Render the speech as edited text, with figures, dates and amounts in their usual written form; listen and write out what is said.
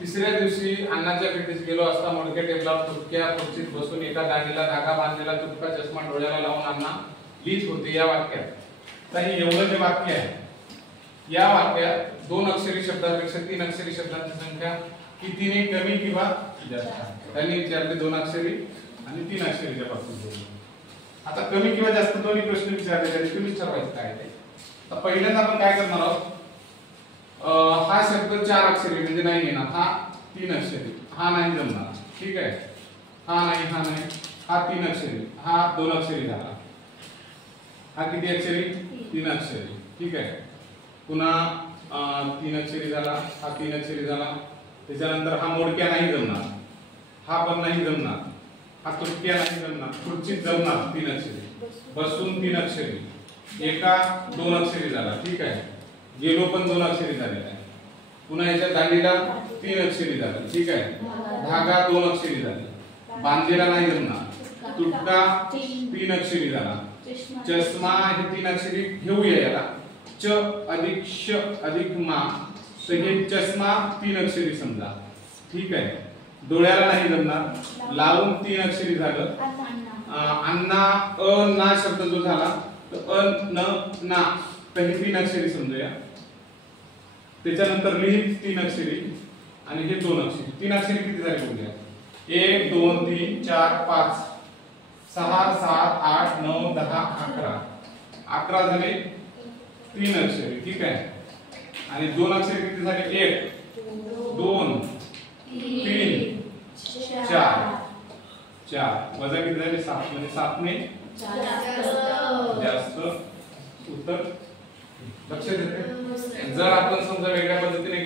तिसऱ्या दिवशी अण्णाच्या भेटीस गेलो असता मोडक्या टेबलावर तुटक्या खुर्चीत बसून एका दांडीला धागा बांधलेला तुटका चष्मा डोळ्याला लावून अण्णा लिहित होते या वाक्यात. तर हे एवढं जे वाक्य आहे, या वाक्यात 2 अक्षरी शब्दापेक्षा 3 अक्षरी शब्दांची संख्या कितीने कमी किंवा जास्त. त्यांनी विचारले 2 अक्षरी आणि 3 अक्षरीच्या पासून. आता कमी किंवा जास्त दोन्ही प्रश्न विचारले तरी तुम्ही ठरवायचं काय ते. तर पहिल्यांदा आपण काय करणार आहोत, हा शब्द 4 अक्षरी म्हणजे नाही येणार, हा 3 अक्षरी, हा नाही जमणार. ठीक आहे, हा नाही, हा 3 अक्षरी, हा 2 अक्षरी झाला. हा किती अक्षरी? 3 अक्षरी. ठीक आहे, पुन्हा 3 अक्षरी झाला, हा 3 अक्षरी झाला. त्याच्यानंतर हा मोडक्या नाही जमणार, हा पण नाही जमणार, हा तुटक्या नाही जमणार, खुर्चीत जमणार 3 अक्षरी, बसून 3 अक्षरी, एका 2 अक्षरी झाला. ठीक आहे, गेलो पण 2 अक्षरी झालेला आहे. पुन्हा याच्या दांडीला 3 अक्षरी झाली. ठीक आहे, धागा 2 अक्षरी झाली, बांधलेला नाही जमणार, तुटका 3 अक्षरी झाला, चष्मा हे 3 अक्षरी घेऊया याला, च अधिक श अधिक मा, तर हे चष्मा 3 अक्षरी समजा. ठीक आहे, डोळ्याला नाही जमणार, लावून 3 अक्षरी झालं. अण्णा अ ना शब्द जो झाला तर अ न ना, तर हे 3 अक्षरी समजूया. त्याच्यानंतर लिहित 3 अक्षरी आणि हे 2 अक्षरी. 3 अक्षरी किती झाले बघूया. 1 2 3 4 5 6 7 8 9 10 11. 11 झाले 3 अक्षरी. ठीक आहे, आणि 2 अक्षरी किती झाले. 1 2 3 4 4 वजा किती झाले. 7 म्हणजे 7 ने जास्त उत्तर. लक्षात येते. जर आपण समजा वेगळ्या पद्धतीने